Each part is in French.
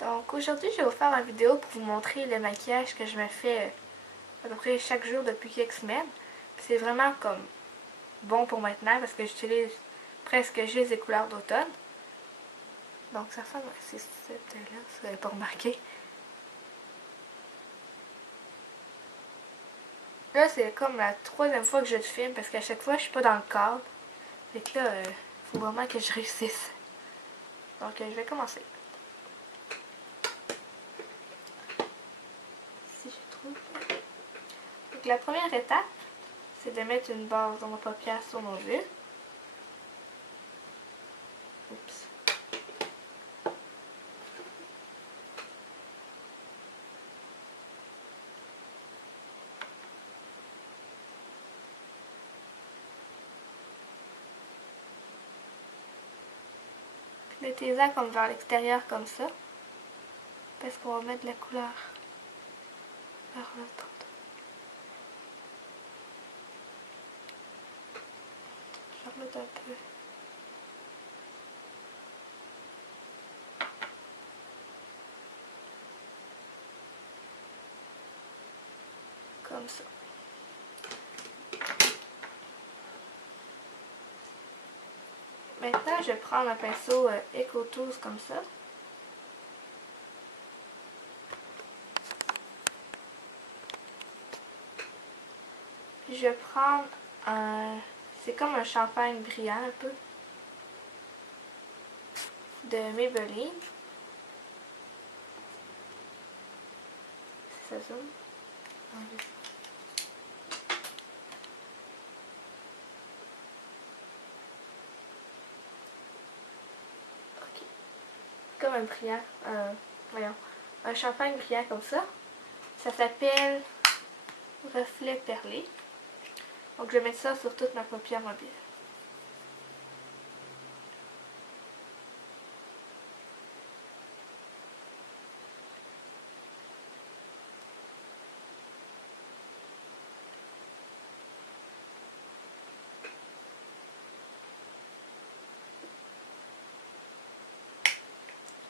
Donc aujourd'hui, je vais vous faire une vidéo pour vous montrer le maquillage que je me fais à peu près chaque jour depuis quelques semaines. C'est vraiment comme bon pour maintenant parce que j'utilise presque juste des couleurs d'automne. Donc ça ressemble à cette là, si vous n'avez pas remarqué. Là, c'est comme la troisième fois que je le filme parce qu'à chaque fois, je suis pas dans le cadre. Fait que là, faut vraiment que je réussisse. Donc je vais commencer. Si je trouve. Donc la première étape, c'est de mettre une base dans ma paupière sur mon jus. Oups. Mettez-en comme vers l'extérieur comme ça. Parce qu'on va mettre de la couleur vers l'autre. Je vais remettre un peu. Comme ça. Maintenant, je vais prendre un pinceau Eco Tools comme ça. Puis je vais prendre un... C'est comme un champagne brillant un peu. De Maybelline. Si ça zoome. Ok. Comme un brillant. Voyons. Un champagne brillant comme ça. Ça s'appelle Reflet Perlé. Donc je vais mettre ça sur toute ma paupière mobile.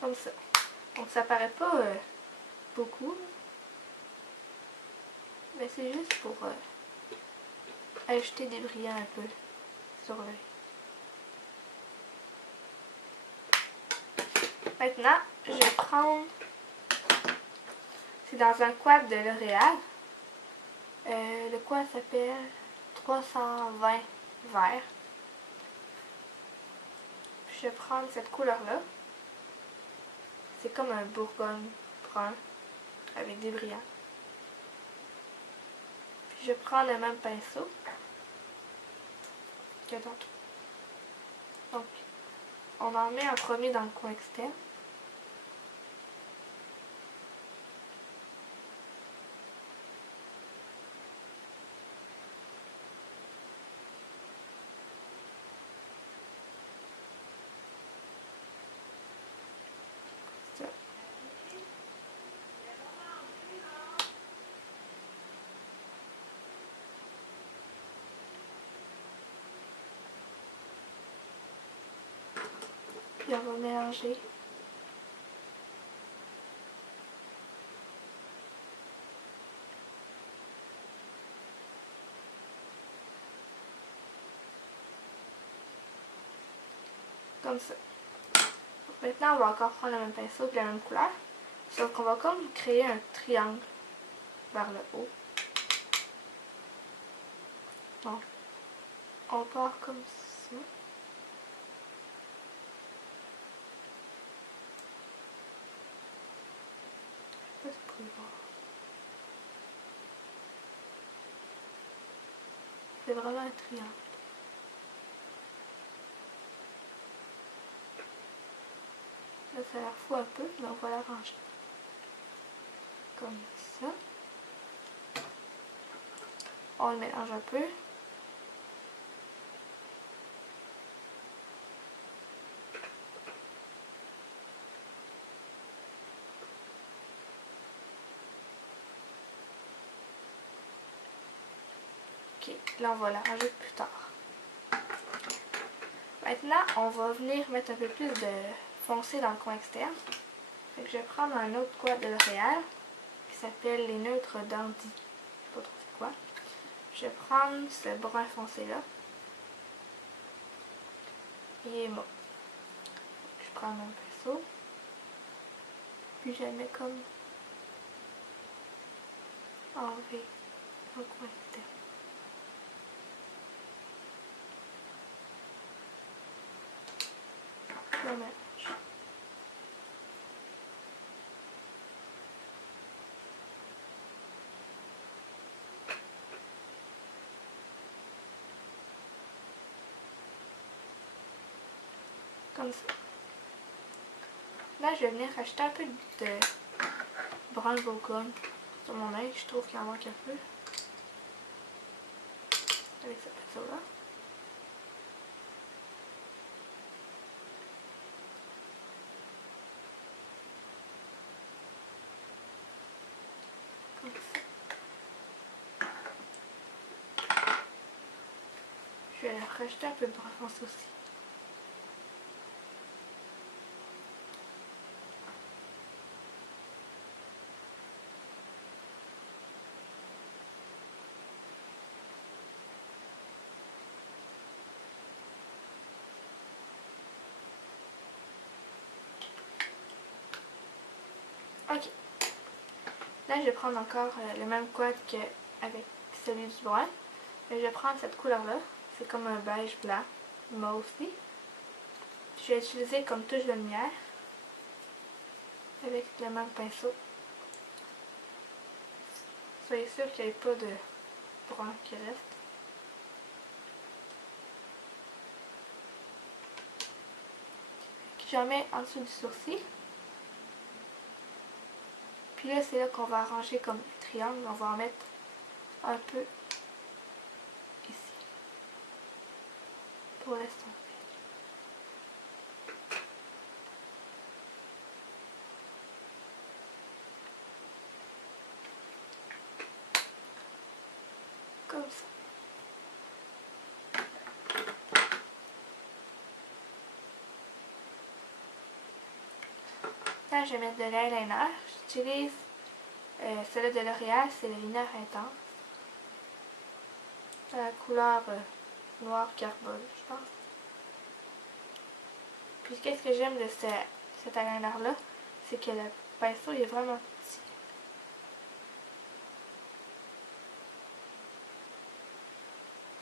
Comme ça. Donc ça paraît pas beaucoup. Mais c'est juste pour ajouter des brillants un peu sur l'œil. Maintenant, je vais prendre... C'est dans un quad de L'Oréal. Le quad s'appelle 320 vert. Puis je vais prendre cette couleur-là. C'est comme un bourgogne brun avec des brillants. Puis je vais prendre le même pinceau que d'autres. Donc, on en met en premier dans le coin externe. Ça. Puis on va mélanger. Comme ça. Maintenant, on va encore prendre le même pinceau et la même couleur. Sauf qu'on va comme créer un triangle vers le haut. Donc, on part comme ça. Je sais pas si vous pouvez voir. C'est vraiment un triangle. Là, ça a l'air fou un peu, mais on va l'arranger. Comme ça. On le mélange un peu. Ok, là on va l'arranger plus tard. Maintenant, on va venir mettre un peu plus de foncé dans le coin externe. Fait que je vais prendre un autre quad de L'Oréal qui s'appelle les neutres Dandy. Je sais pas trop c'est quoi. Je vais prendre ce brun foncé là. Il est mauve. Je prends mon pinceau. Puis je le mets comme en V au coin du teint. Je le mélange. Comme ça. Là, je vais venir rajouter un peu de brun Volcom sur mon œil. Je trouve qu'il en manque un peu. Avec ce pinceau-là. Comme ça. Je vais rajouter un peu de brun foncé aussi. Ok. Là, je vais prendre encore le même quad qu'avec celui du brun. Mais je vais prendre cette couleur-là. C'est comme un beige blanc, mauve aussi. Je vais utiliser comme touche de lumière avec le même pinceau. Soyez sûr qu'il n'y ait pas de brun qui reste. Je mets en dessous du sourcil. Puis là, c'est là qu'on va arranger comme les triangles. On va en mettre un peu ici pour l'estomper. Comme ça. Là, je vais mettre de l'eyeliner. J'utilise celui de L'Oréal, c'est le liner intense. La couleur noir carbone, je pense. Puis qu'est-ce que j'aime de cet eyeliner-là, c'est que le pinceau il est vraiment petit.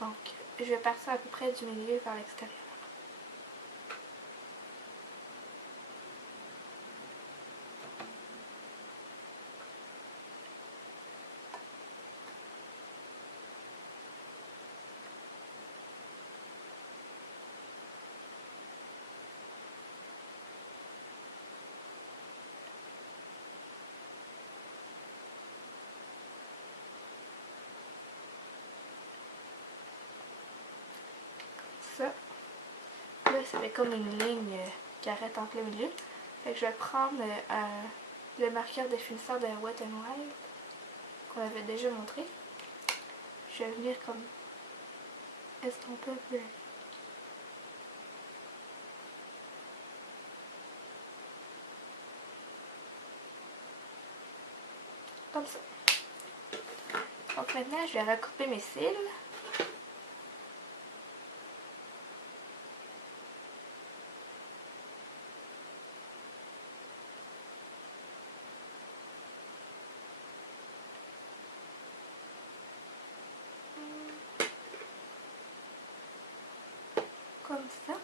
Donc, je vais partir à peu près du milieu vers l'extérieur. Ça. Là, ça fait comme une ligne qui arrête en plein milieu. Fait que je vais prendre le marqueur définisseur de Wet n Wild qu'on avait déjà montré. Je vais venir comme estomper un peu la ligne. Comme ça. Donc maintenant, je vais recouper mes cils. Comme ça.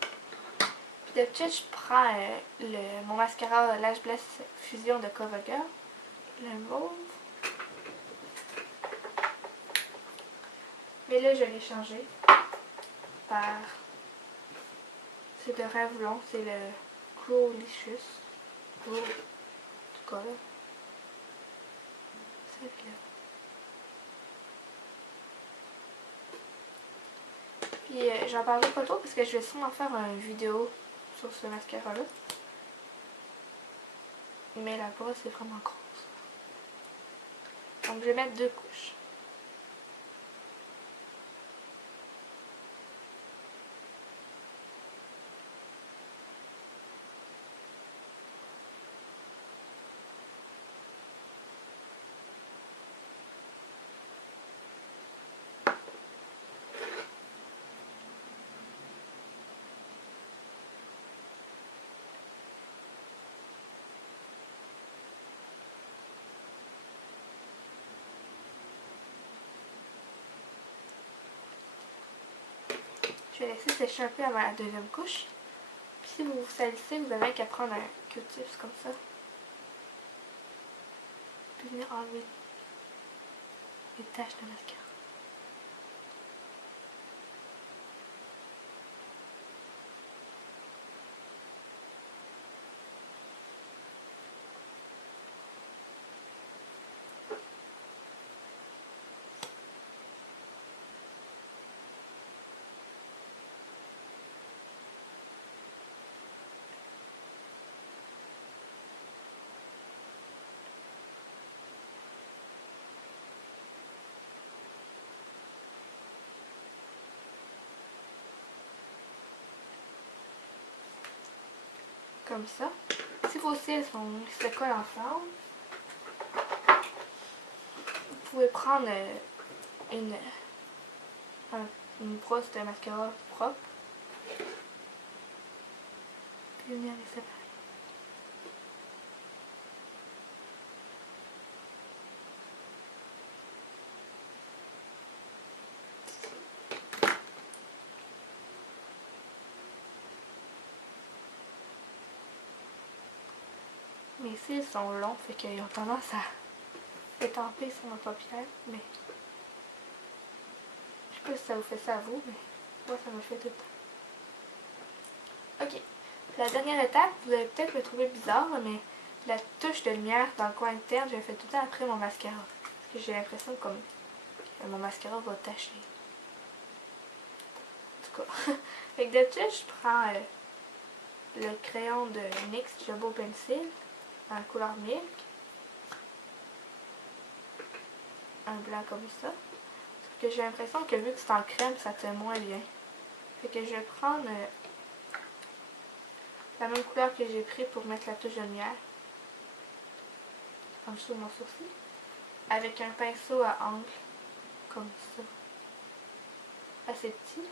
Puis d'habitude, je prends mon mascara Lash Blast Fusion de CoverGirl, le mauve. Mais là, je l'ai changé par... C'est de Revlon, c'est le Glowlicious. Glow, en tout cas là. Celui-là. Puis j'en parlerai pas trop parce que je vais sûrement faire une vidéo sur ce mascara-là. Mais la brosse est vraiment grosse. Donc je vais mettre 2 couches. vais laisser sécher un peu avant la deuxième couche. Puis si vous vous salissez, vous avez qu'à prendre un Q-tips comme ça. Puis venir enlever les taches de mascara. Comme ça. Si vos cils se collent ensemble, vous pouvez prendre une brosse de mascara propre. Puis venir les séparer. Mes cils sont longs, fait qu'ils ont tendance à étamper sur ma paupière, mais je sais pas si ça vous fait ça à vous, mais moi ça me fait tout le temps. Ok, la dernière étape, vous allez peut-être me trouver bizarre, mais la touche de lumière dans le coin interne, je la fais tout le temps après mon mascara. Parce que j'ai l'impression comme que mon mascara va tacher. En tout cas, avec d'habitude, je prends le crayon de NYX Jumbo Pencil en couleur milk. Un blanc comme ça. Sauf que j'ai l'impression que vu que c'est en crème, ça tient moins bien. Fait que je vais prendre la même couleur que j'ai pris pour mettre la touche de lumière en dessous de mon sourcil. Avec un pinceau à angle, comme ça. Assez petit.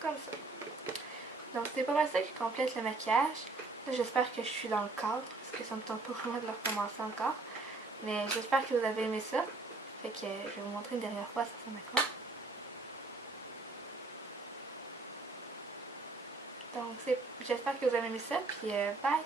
Comme ça. Donc c'est pas mal ça qui complète le maquillage. J'espère que je suis dans le cadre, parce que ça me tente pas vraiment de le recommencer encore. Mais j'espère que vous avez aimé ça. Fait que je vais vous montrer une dernière fois, ça ressemble à quoi. Donc j'espère que vous avez aimé ça, puis bye!